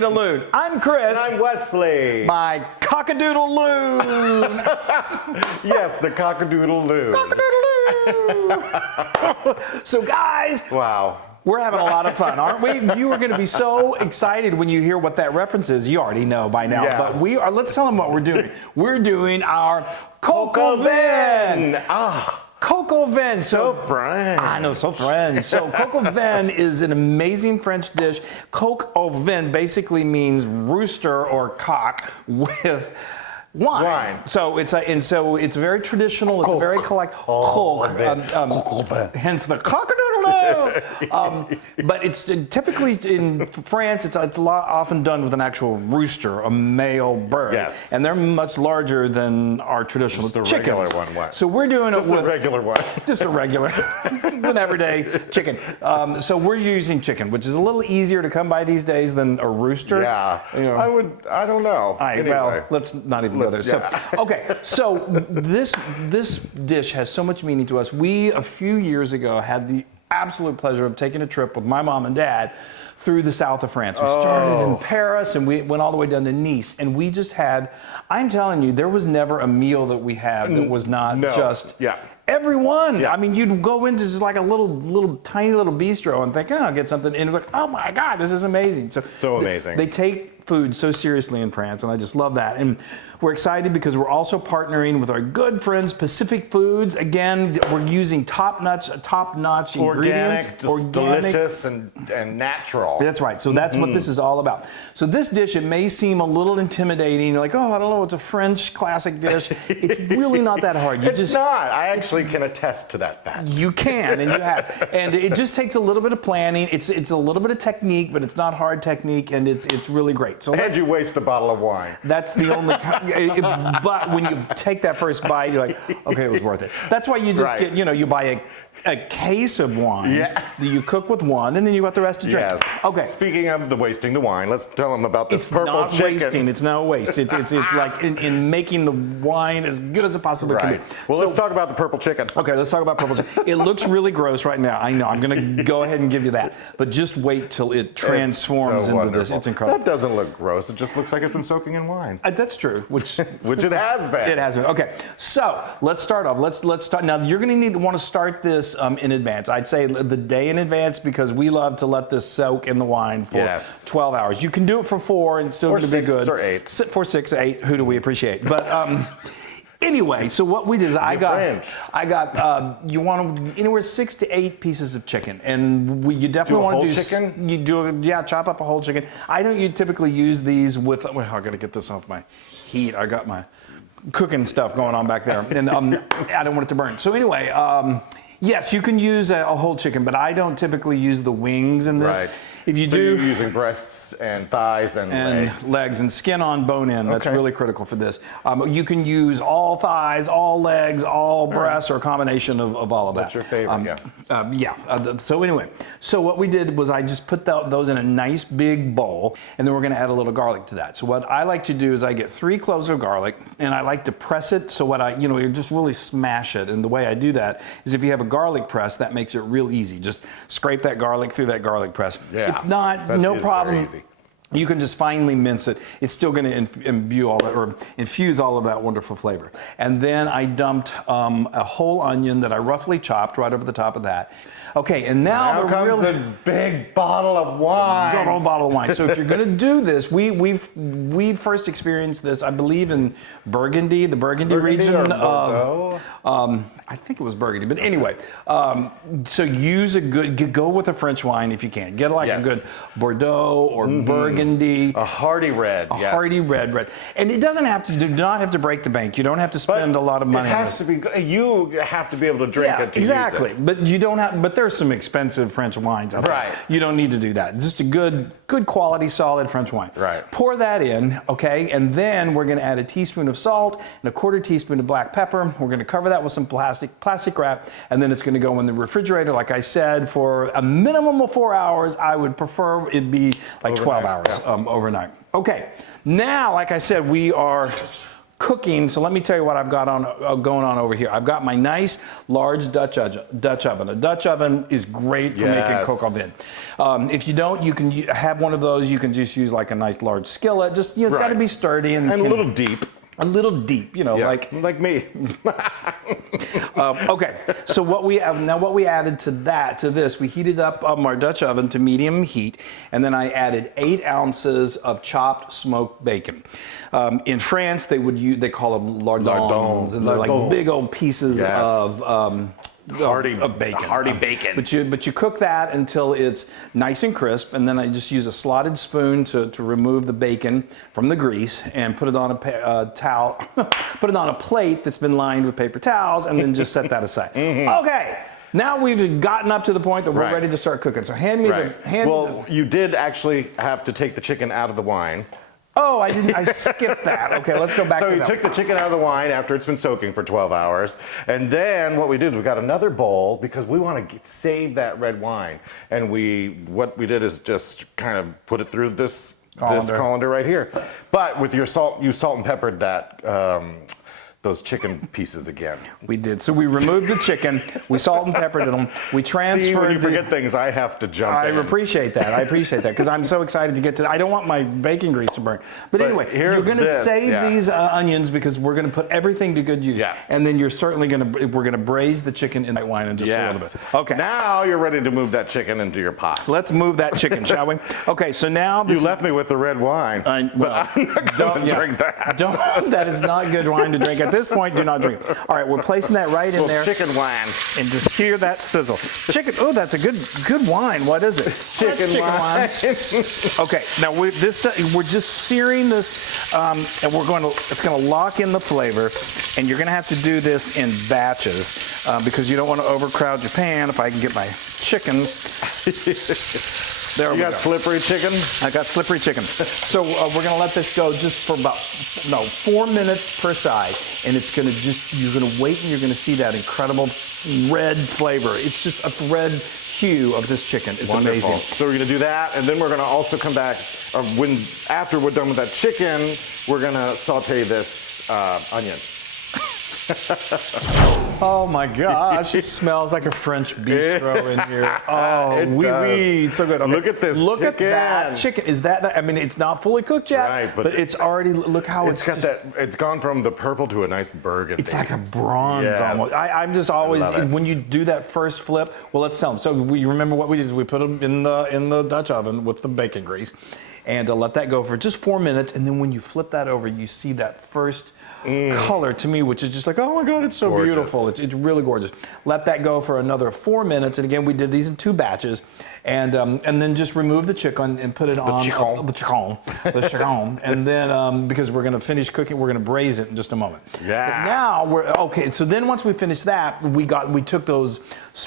Coffee to Loon. I'm Chris. And I'm Wesley. My cockadoodle loon. Yes, the cockadoodle loon. Cockadoodle. So guys. Wow. We're having a lot of fun, aren't we? You are going to be so excited when you hear what that reference is. You already know by now, Yeah. but we are. Let's tell them what we're doing. We're doing our Coq Au Vin. Coq Au Vin. So French. I know, so French. So Coq Au Vin is an amazing French dish. Coq Au Vin basically means rooster or cock with wine. So it's very traditional. It's a very collect. Hence the cockadoodle. But it's typically in France. It's often done with an actual rooster, a male bird. Yes. And they're much larger than our traditional Just a chickens. regular one. What? So we're doing Just it with a regular one. just a regular, it's an everyday chicken. So we're using chicken, which is a little easier to come by these days than a rooster. Yeah. You know. I don't know. Anyway. Well, let's not even go there. Yeah. So, okay, so this dish has so much meaning to us. We, a few years ago, had the absolute pleasure of taking a trip with my mom and dad through the south of France. We started in Paris and we went all the way down to Nice, and we just had, I'm telling you, there was never a meal that we had that was not just everyone. Yeah. I mean, you'd go into just like a little tiny little bistro and think, oh, I'll get something, and it's like, oh my God, this is amazing. So amazing. They take food so seriously in France, and I just love that. And we're excited because we're also partnering with our good friends Pacific Foods. Again, we're using top-notch organic, ingredients. just delicious and natural. That's right. So that's what this is all about. So this dish, it may seem a little intimidating. You're like, oh, I don't know, it's a French classic dish. It's really not that hard. It's not. I actually can attest to that fact. You can, and you have. And it just takes a little bit of planning. It's a little bit of technique, but it's not hard technique, and it's really great. So And you waste a bottle of wine. that's the only but when you take that first bite, you're like, okay, it was worth it. That's why you just get, you buy a case of wine that you cook with one, and then you got the rest to drink. Yes. Okay. Speaking of the wasting the wine, let's tell them about this purple chicken. It's not wasting. It's no waste. It's like in making the wine as good as it possibly can be. Well, let's talk about the purple chicken. Okay, let's talk about purple chicken. It looks really gross right now. I know. I'm going to go ahead and give you that. But just wait till it transforms into this. It's incredible. That doesn't look gross. It just looks like it's been soaking in wine. That's true. Which it has been. It has been. Okay, so let's start off. Let's start. Now, you're going to want to start this in advance. I'd say the day in advance, because we love to let this soak in the wine for 12 hours. You can do it for 4 and it's still going to be good. Or 8. 4, 6, 8. Who do we appreciate? But anyway, so what we did is I got you want anywhere 6 to 8 pieces of chicken, and you definitely want to do chicken. You do chop up a whole chicken. I don't typically use these with. Well, I got to get this off my heat. I got my cooking stuff going on back there, and I don't want it to burn. So anyway. Yes, you can use a whole chicken, but I don't typically use the wings in this. Right. If you So do, you're using breasts and thighs and legs and skin on, bone in. That's really critical for this. You can use all thighs, all legs, all breasts, or a combination of all of that. What's your favorite? So anyway, so what we did was I just put those in a nice big bowl, and then we're going to add a little garlic to that. So what I like to do is I get 3 cloves of garlic, and I like to press it. So you just really smash it. And the way I do that is if you have a garlic press, that makes it real easy. Just scrape that garlic through that garlic press. Yeah. If not, no problem. You can just finely mince it. It's still going to imbue all that, or infuse all of that wonderful flavor. And then I dumped a whole onion that I roughly chopped right over the top of that. Okay, and now comes the big bottle of wine. Good old bottle of wine. So if you're going to do this, we first experienced this, I believe, in Burgundy, the Burgundy region of. I think it was Burgundy, but anyway. So go with a French wine if you can. Get a good Bordeaux or Burgundy. A hearty red. Hearty red. And it doesn't have to. Do not have to break the bank. You don't have to spend a lot of money. It has to be. You have to be able to drink it to use it. But you don't have. But there's some expensive French wines out there. Right. You don't need to do that. Just a good quality, solid French wine. Right. Pour that in, okay, and then we're going to add a teaspoon of salt and a 1/4 teaspoon of black pepper. We're going to cover that with some plastic wrap, and then it's going to go in the refrigerator, like I said, for a minimum of 4 hours. I would prefer it be like 12 hours overnight. Okay. Now, like I said, we are cooking, so let me tell you what I've got on going on over here. I've got my nice large Dutch oven. A Dutch oven is great for making Coq Au Vin. If you don't, you can have one of those. You can just use like a nice large skillet. Just it's got to be sturdy and a little deep. A little deep, like me. Okay, so what we added to this, we heated up our Dutch oven to medium heat, and then I added 8 ounces of chopped smoked bacon. In France, they call them lardons, and they're like big old pieces of bacon. Hearty bacon. But you cook that until it's nice and crisp, and then I just use a slotted spoon to remove the bacon from the grease and put it on a towel, put it on a plate that's been lined with paper towels, and then just set that aside. Okay. Now we've gotten up to the point that we're ready to start cooking. So hand me you did actually have to take the chicken out of the wine. Oh, I didn't. I skipped that. Okay, let's go back to that. So you took the chicken out of the wine after it's been soaking for 12 hours. And then what we did is we got another bowl because we want to save that red wine. And what we did is just kind of put it through this colander right here. But with your salt, you salt and peppered that those chicken pieces again. We did. So we removed the chicken, we salt and peppered them, we transferred. See, when you forget things, I have to jump in. I appreciate that because I'm so excited to get to. I don't want my bacon grease to burn. But anyway, you're going to save these onions because we're going to put everything to good use. Yeah. And then we're going to braise the chicken in white wine in just a little bit. Okay. Now you're ready to move that chicken into your pot. Let's move that chicken, shall we? Okay. So now you left me with the red wine. I'm not going to drink that. That is not good wine to drink. At this point, do not drink it. All right, we're placing that right in there. Chicken wine. And just hear that sizzle. Chicken, oh, that's a good wine. What is it? Chicken wine. Okay, now we're just searing this, and it's going to lock in the flavor, and you're going to have to do this in batches because you don't want to overcrowd your pan. If I can get my chicken. There we go. You got slippery chicken? I got slippery chicken. So we're going to let this go just for about 4 minutes per side, and you're going to wait and you're going to see that incredible red flavor. It's just a red hue of this chicken. It's wonderful. Amazing. So we're going to do that, and then we're going to also come back after we're done with that chicken, we're going to saute this onion. Oh my gosh, it smells like a French bistro in here. Oh, oui, so good. Okay. Look at this Look chicken. at that chicken. Is that, I mean, it's not fully cooked yet, right, but it's already, look how it's got that, it's gone from the purple to a nice burgundy. It's like a bronze almost. I'm just always, when you do that first flip, well, let's tell them. So we remember what we did is we put them in the Dutch oven with the bacon grease and let that go for just 4 minutes. And then when you flip that over, you see that first color to me, which is just like, oh my God, it's so beautiful. It's really gorgeous. Let that go for another 4 minutes. And again, we did these in 2 batches. And then just remove the chicken and put it on the chicken. And then because we're going to finish cooking, we're going to braise it in just a moment. Yeah. But now okay. So then once we finish that, we took those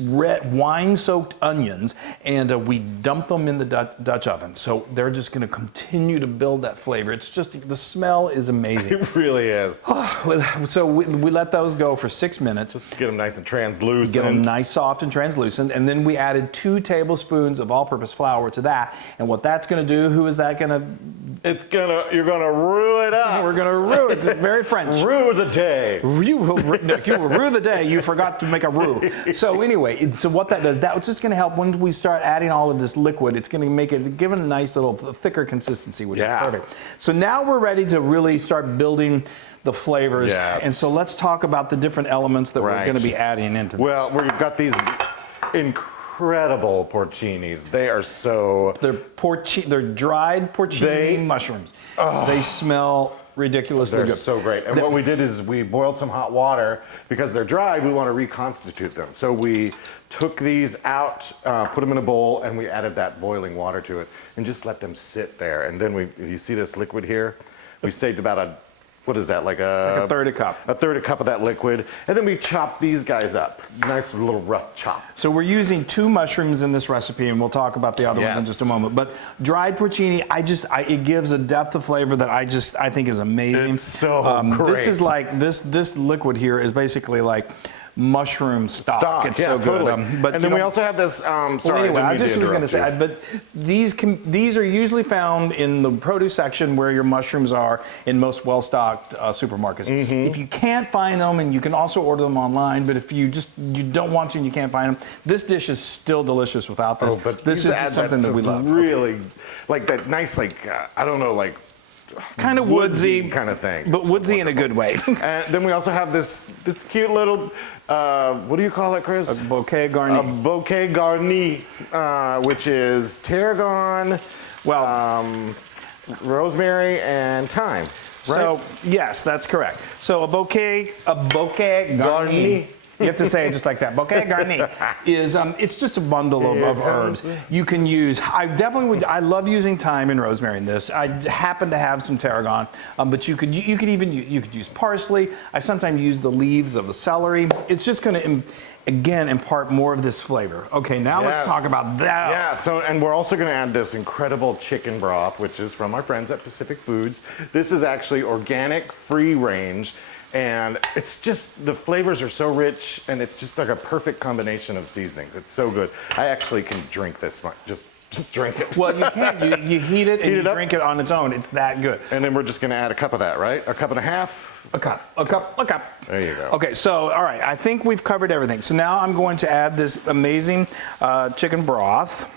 red wine-soaked onions and we dumped them in the Dutch oven. So they're just going to continue to build that flavor. It's just the smell is amazing. It really is. So we let those go for 6 minutes. Just get them nice and translucent. Get them nice, soft, and translucent. And then we added 2 tablespoons of all-purpose flour to that. And what that's going to do, who is that going to? You're going to roux it up. We're going to roux. It's very French. Roux the day. You will roux the day. You forgot to make a roux. So anyway, so what that does, that's just going to help when we start adding all of this liquid. It's going to give it a nice little thicker consistency, which is perfect. So now we're ready to really start building the flavors. Yes. And so let's talk about the different elements that we're going to be adding into this. Well, we've got these incredible porcinis. They are so... They're dried porcini mushrooms. They smell ridiculously good. They're so great. And what we did is we boiled some hot water. Because they're dry, we want to reconstitute them. So we took these out, put them in a bowl, and we added that boiling water to it, and just let them sit there. And then you see this liquid here? We saved about what is that, like a third a cup. A third a cup of that liquid. And then we chopped these guys up. Nice little rough chop. So we're using 2 mushrooms in this recipe, and we'll talk about the other ones in just a moment. But dried porcini, it gives a depth of flavor that I think is amazing. It's so great. This is like, this liquid here is basically like mushroom stock. It's so good. Totally. But and then we also have this. Sorry, well, anyway, I just was going to interrupt you. say, but these are usually found in the produce section where your mushrooms are in most well-stocked supermarkets. If you can't find them, and you can also order them online, but if you don't want to and you can't find them, this dish is still delicious without this. But this is just something that we love. Really, like that nice, like I don't know, like kind of woodsy kind of thing, but woodsy in a good way. And then we also have this cute little, what do you call it, Chris? A bouquet garni. A bouquet garni, which is tarragon, rosemary, and thyme. Right? So yes, that's correct. So a bouquet garni. You have to say it just like that. Bouquet garni is it's just a bundle of herbs. You can use. I definitely would. I love using thyme and rosemary in this. I happen to have some tarragon, but you could even use parsley. I sometimes use the leaves of the celery. It's just going to again impart more of this flavor. Okay, now let's talk about that. Yeah. So and we're also going to add this incredible chicken broth, which is from our friends at Pacific Foods. This is actually organic, free range. And it's just, the flavors are so rich, and it's just like a perfect combination of seasonings. It's so good. I actually can drink this much, just drink it. Well, you can. You heat it and you drink it on its own. It's that good. And then we're just going to add a cup of that, right? A cup and a half? A cup. There you go. Okay, so, all right, I think we've covered everything. So now I'm going to add this amazing chicken broth.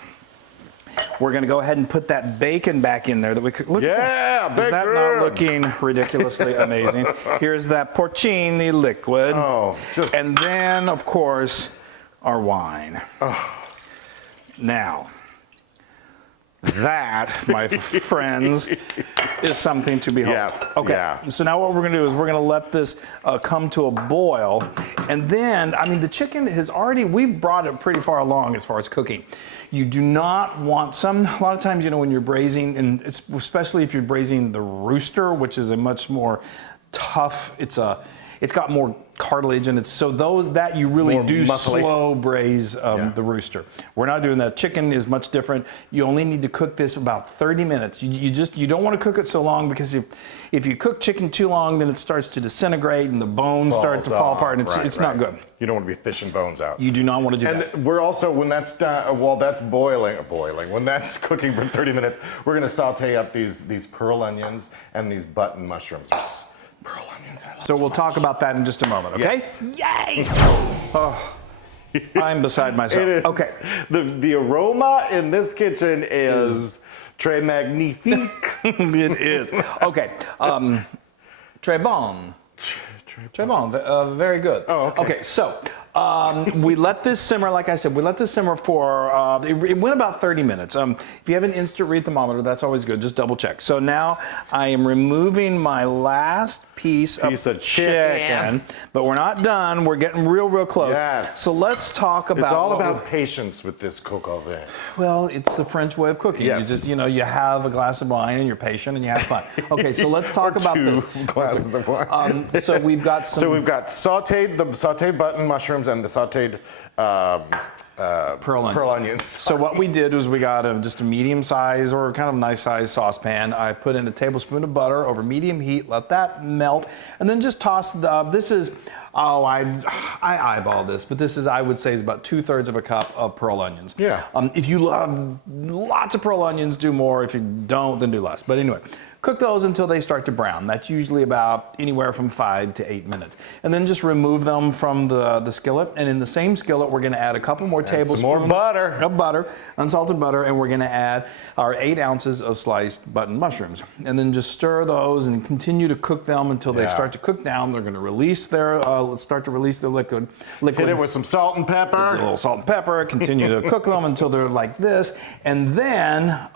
We're going to go ahead and put that bacon back in there that we could look at. Bacon. Is that not looking ridiculously amazing? Here's that porcini liquid. And then, of course, our wine. Now, that, my friends, is something to behold. Yes. Okay. Yeah. So now what we're going to do is we're going to let this come to a boil, and then, I mean, the chicken has already. We've brought it pretty far along as far as cooking. You do not want a lot of times, when you're braising, and especially if you're braising the rooster, which is a much more tough. It's got more cartilage in it, so that you really More do muscly. slow braise the rooster. We're not doing that. Chicken is much different. You only need to cook this about 30 minutes. You don't want to cook it so long, because if you cook chicken too long, then it starts to disintegrate and the bones start to fall apart, and it's not good. You don't want to be fishing bones out. You do not want to do that. And we're also, when that's done, while that's boiling, when that's cooking for 30 minutes, we're going to saute up these pearl onions and these button mushrooms. Pearl onions. So we'll talk about that in just a moment, okay? Yes. Yay! Oh, I'm beside myself. It is. Okay. The aroma in this kitchen is très magnifique. It is. Okay. Très bon. Très bon. Very good. Oh, okay. Okay, so we let this simmer, like I said, we let this simmer for, it went about 30 minutes. If you have an instant read thermometer, that's always good. Just double check. So now I am removing my last piece of chicken, but we're not done. We're getting real close. Yes. So let's talk about. It's all about patience with this Coq Au Vin. Well, it's the French way of cooking. Yes. You just, you have a glass of wine and you're patient and you have fun. Okay, so let's talk about Two this. glasses of wine. So we've got some. So we've got sauteed button mushrooms and the sauteed pearl onions. So what we did was we got just a medium size or kind of nice size saucepan. I put in a tablespoon of butter over medium heat, let that melt, and then just toss this is, I eyeball this, but this is, I would say, is about 2/3 of a cup of pearl onions. Yeah. If you love lots of pearl onions, do more. If you don't, then do less. But anyway, cook those until they start to brown. That's usually about anywhere from 5 to 8 minutes. And then just remove them from the skillet. And in the same skillet, we're going to add a couple more tablespoons some more butter. of butter, unsalted butter, and we're going to add our 8 ounces of sliced button mushrooms. And then just stir those and continue to cook them until they start to cook down. They're going to release start to release the liquid. Hit it with some salt and pepper. A little salt and pepper. Continue to cook them until they're like this, and then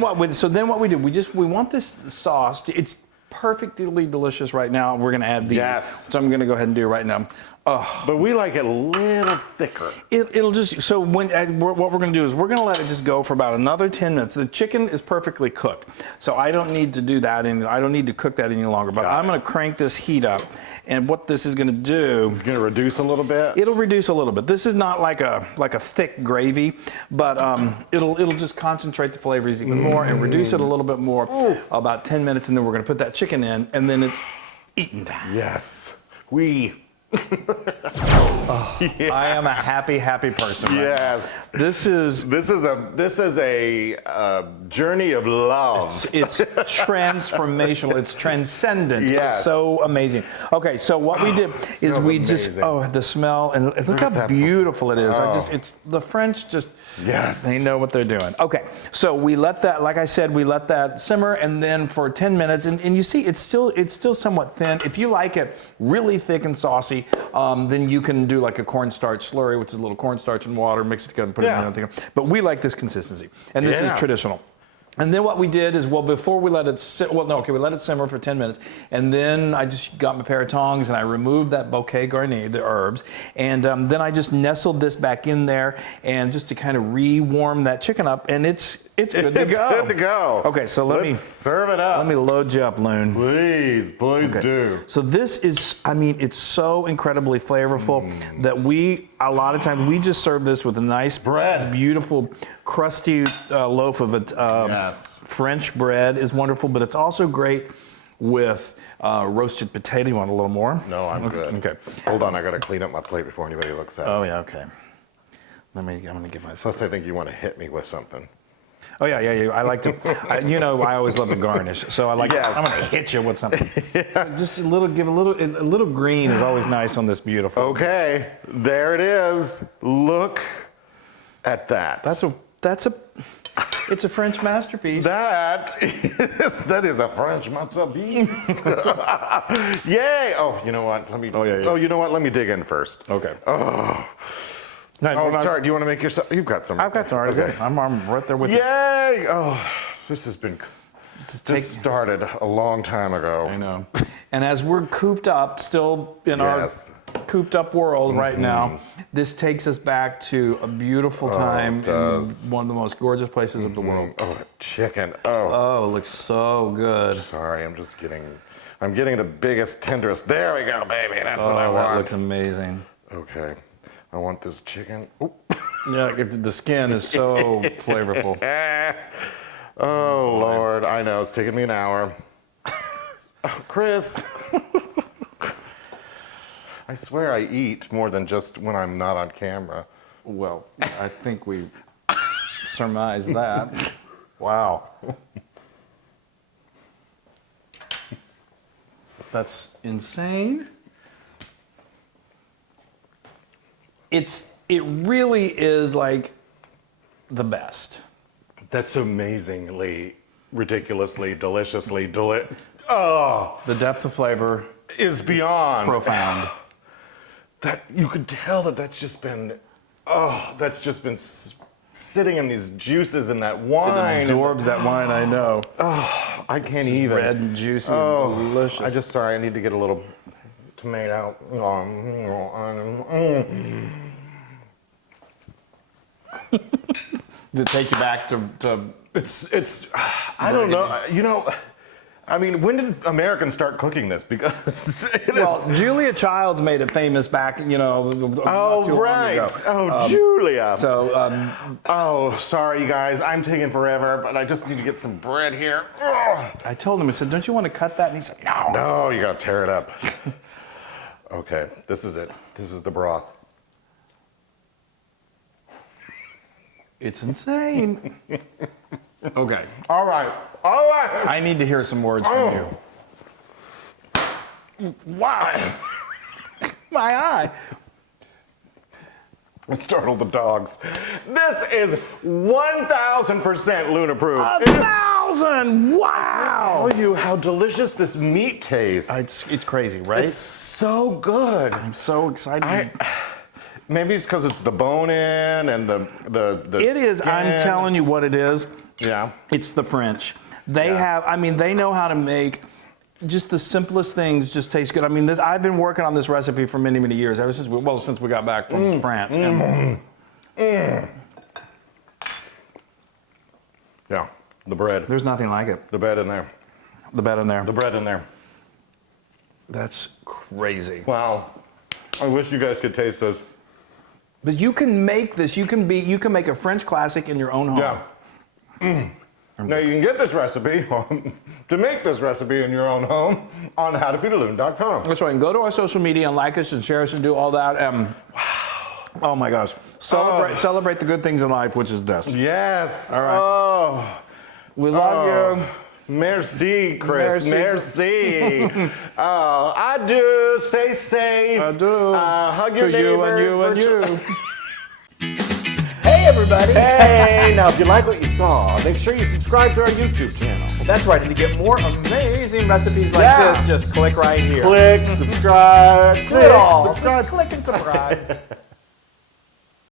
what we do? We want this sauce. It's perfectly delicious right now. We're going to add these. Yes. So I'm going to go ahead and do it right now. But we like it a little thicker. It'll just, so what we're going to do is we're going to let it just go for about another 10 minutes. The chicken is perfectly cooked, so I don't need to do that, and I don't need to cook that any longer. But I'm going to crank this heat up, and what this is going to do, It's going to reduce a little bit. it'll reduce a little bit. This is not like a thick gravy, but it'll just concentrate the flavors even more and reduce it a little bit more. About 10 minutes, and then we're going to put that chicken in, and then it's eating time. Yes. I am a happy, happy person. Right Yes. now. This is a journey of love. it's transformational. It's transcendent. Yes. It's so amazing. Okay, so what we did is smells we just amazing. the smell and look how beautiful it is. It's the French just Yes. they know what they're doing. Okay, so we let that, like I said, we let that simmer, and then for 10 minutes, and you see it's still somewhat thin. If you like it really thick and saucy, then you can do like a cornstarch slurry, which is a little cornstarch and water, mix it together and put it in anything. But we like this consistency, and this is traditional. And then what we did is, before we let it sit, we let it simmer for 10 minutes, and then I just got my pair of tongs and I removed that Bouquet Garni, the herbs, and then I just nestled this back in there, and just to kind of re-warm that chicken up, and it's good to go. It's good to go. Okay, so let's serve it up. Let me load you up, Loon. Please do. So this is, it's so incredibly flavorful that a lot of times, we just serve this with a nice bread. Beautiful, crusty loaf of it. Yes. French bread is wonderful, but it's also great with roasted potato. You want a little more? No, I'm good. Okay. Hold on, I gotta clean up my plate before anybody looks at it. Oh, yeah, okay. I'm gonna give myself. Plus, I think you want to hit me with something. Oh, yeah. I like to, I always love the garnish. So I like, Yes. I'm gonna hit you with something. Just a little green is always nice on this beautiful. Okay, there it is. Look at that. It's a French masterpiece. That is a French masterpiece. Yay! Oh, you know what? Let me. Oh, yeah. Oh, you know what? Let me dig in first. Okay. Oh, sorry. Do you want to make yourself? You've got some. I've got some already. Okay. Good. I'm right there with you. Yay! Oh, this has been. This started a long time ago. I know. And as we're cooped up, still in our cooped up world right now, this takes us back to a beautiful time in one of the most gorgeous places of the world. Oh, the chicken. Oh, it looks so good. Sorry, I'm getting the biggest, tenderest. There we go, baby. That's what I want. That looks amazing. Okay. I want this chicken. Oop. Yeah, the skin is so flavorful. Oh, Lord. I know. It's taken me an hour. Oh, Chris. I swear I eat more than just when I'm not on camera. Well, I think we surmised that. Wow. That's insane. It really is like the best. That's amazingly, ridiculously, deliciously, oh, The depth of flavor is beyond profound. That you could tell that's just been sitting in these juices and that wine. It absorbs that wine, I know. Oh, I can't It's even. red and juicy and delicious. I need to get a little tomato. Does it take you back to I don't know. You know, I mean, when did Americans start cooking this? Because Julia Childs made it famous back, not too long ago. Julia. So, oh, sorry, you guys. I'm taking forever, but I just need to get some bread here. Ugh. I told him, I said, don't you want to cut that? And he said, no. No, you gotta tear it up. Okay, this is it. This is the broth. It's insane. Okay. All right. I need to hear some words from you. Wow. My eye. It startled the dogs. This is 1,000% Loon approved. 1,000! Wow! I'll tell you how delicious this meat tastes. It's crazy, right? It's so good. I'm so excited. Maybe it's because it's the bone in and the It is. skin. I'm telling you what it is. Yeah. It's the French. They they know how to make just the simplest things just taste good. I mean, I've been working on this recipe for many, many years, ever since we got back from France. Yeah, the bread. There's nothing like it. The bread in there. The bread in there. The bread in there. That's crazy. Wow. I wish you guys could taste this. But you can make this. You can make a French classic in your own home. Yeah. Now you can get this recipe to make this recipe in your own home on howtofeedaloon.com. That's right. And go to our social media and like us and share us and do all that. Wow. Oh my gosh. Celebrate the good things in life, which is this. Yes. All right. Oh. We love you. Merci, Chris. Merci. Merci. Adieu. Stay safe. Adieu. Hug your to you and neighbor. you and you. Hey, everybody. Hey, now if you like what you saw, make sure you subscribe to our YouTube channel. That's right, and to get more amazing recipes like this, just click right here. Click, subscribe, Do it all. subscribe. Just click and subscribe.